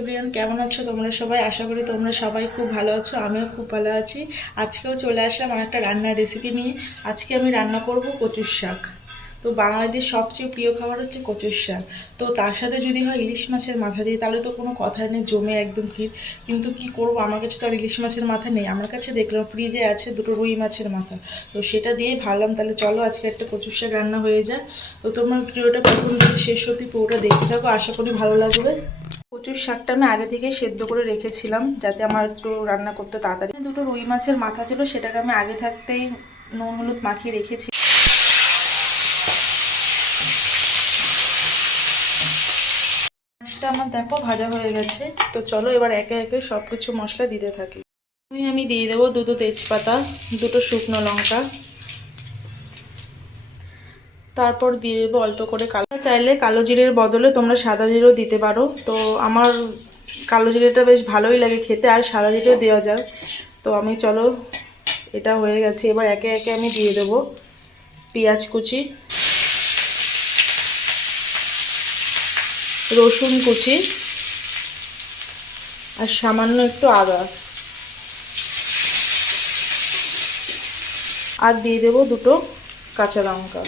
Everyone, কেমন আছো তোমরা সবাই? আশা করি তোমরা সবাই খুব ভালো আছো। আমিও খুব ভালো আছি। আজকেও চলে আসলাম আমার একটা রান্নার রেসিপি নিয়ে। আজকে আমি রান্না করব কচুর শাক। তো বাঙালিদের সবচেয়ে প্রিয় খাবার হচ্ছে কচুর শাক। তো তার সাথে যদি হয় ইলিশ মাছের মাথা দিয়ে, তাহলে তো কোনো কথাই নেই, জমে একদম ক্ষীর। কিন্তু কি করব, আমার কাছে তো আর ইলিশ মাছের মাথা নেই। আমার কাছে দেখলাম ফ্রিজে আছে দুটো রুই মাছের মাথা, তো সেটা দিয়েই ভাবলাম তাহলে চলো আজকে একটা কচুর শাক রান্না হয়ে যায়। তো তোমার ভিডিওটা প্রথম থেকে শেষ অবধি পুরোটা দেখতে থাকো, আশা করি ভালো লাগবে। কচুর শাকটা আমি আগে থেকে সেদ্ধ করে রেখেছিলাম যাতে আমার একটু রান্না করতে তাড়াতাড়ি। দুটো রুই মাছের মাথা ছিল, সেটাকে আমি আগে থাকতেই নুন হলুদ মাখিয়ে রেখেছি। মাছটা আমার দেখো ভাজা হয়ে গেছে। তো চলো এবার একে একে সব কিছু মশলা দিতে থাকি। আমি দিয়ে দেবো দুটো তেজপাতা, দুটো শুকনো লঙ্কা, তারপর দিয়ে দেবো অল্প করে কালো। চাইলে কালো জিরের বদলে তোমরা সাদা জিরেও দিতে পারো। তো আমার কালো জিরেটা বেশ ভালোই লাগে খেতে, আর সাদা জিরেও দেওয়া যায়। তো আমি চলো এটা হয়ে গেছে, এবার একে একে আমি দিয়ে দেবো পেঁয়াজ কুচি, রসুন কুচি, আর সামান্য একটু আদা, আর দিয়ে দেবো দুটো কাঁচা লঙ্কা।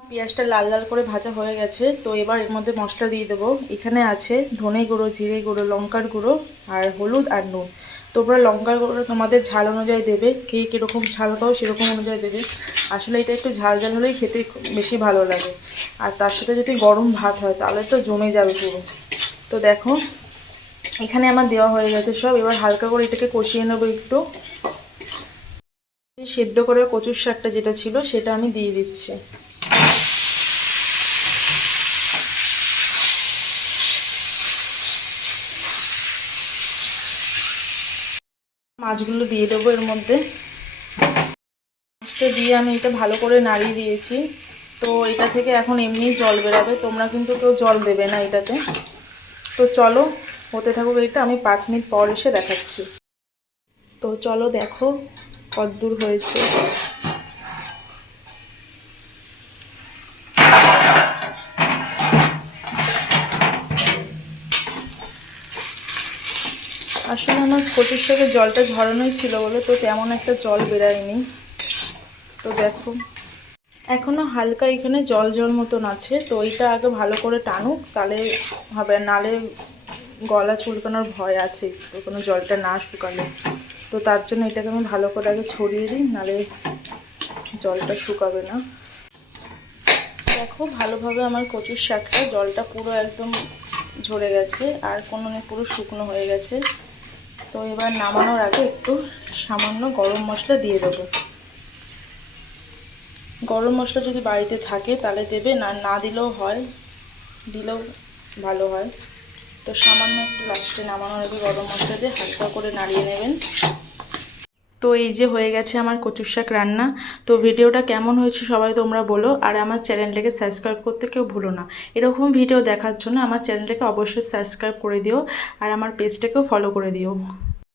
পেঁয়াজটা লাল লাল করে ভাজা হয়ে গেছে। তো এবার এর মধ্যে মশলা দিয়ে দেবো। এখানে আছে ধনে গুঁড়ো, জিরে গুঁড়ো, লঙ্কার গুঁড়ো, আর হলুদ আর নুন। তোমরা লঙ্কার গুঁড়ো তোমাদের ঝাল অনুযায়ী দেবে, কে কীরকম ঝাল খাও সেরকম অনুযায়ী দেবে। আসলে এটা একটু ঝাল ঝাল হলেই খেতে বেশি ভালো লাগে, আর তার সাথে যদি গরম ভাত হয় তাহলে তো জমে যাবে পুরো। তো দেখো এখানে আমার দেওয়া হয়ে গেছে সব। এবার হালকা করে এটাকে কষিয়ে নেবো একটু। সেদ্ধ করে কচুর শাকটা যেটা ছিল সেটা আমি দিয়ে দিচ্ছি। মাছগুলো দিয়ে দেবো এর মধ্যে। মাছটা দিয়ে আমি এটা ভালো করে নাড়িয়ে দিয়েছি। তো এটা থেকে এখন এমনি জল বেরাবে, তোমরা কিন্তু কেউ জল দেবে না এটাতে। তো চলো হতে থাকুক এটা, আমি 5 মিনিট পর এসে দেখাচ্ছি। তো চলো দেখো কতদূর হয়েছে। আসলে আমার কচুর শাকের জলটা ঝরানোই ছিল বলে তো তেমন একটা জল বেরায়নি। তো দেখো এখনো হালকা এখানে জল জল মতন আছে। তো এইটা আগে ভালো করে টানুক, তাহলে হবে, নালে গলা চুলকানোর ভয় আছে কোনো জলটা না শুকালে। তো তার জন্য এটাকে আমি ভালো করে আগে ছড়িয়ে দিই, নালে জলটা শুকাবে না। দেখো ভালোভাবে আমার কচুর শাকটা জলটা পুরো একদম ঝরে গেছে, আর কোনো পুরো শুকনো হয়ে গেছে। তো এবার নামানোর আগে একটু সামান্য গরম মশলা দিয়ে দেবো। গরম মশলা যদি বাড়িতে থাকে তাহলে দেবে, না না দিলেও হয়, দিলেও ভালো হয়। তো সামান্য একটু লাস্টে নামানোর আগে গরম মশলা দিয়ে হালকা করে নাড়িয়ে নেবেন। তো এই যে হয়ে গেছে আমার কচুর শাক রান্না। তো ভিডিওটা কেমন হয়েছে সবাই তোমরা বলো, আর আমার চ্যানেলটাকে সাবস্ক্রাইব করতে কেউ ভুলো না। এরকম ভিডিও দেখার জন্য আমার চ্যানেলটাকে অবশ্যই সাবস্ক্রাইব করে দিও, আর আমার পেজটাকেও ফলো করে দিও।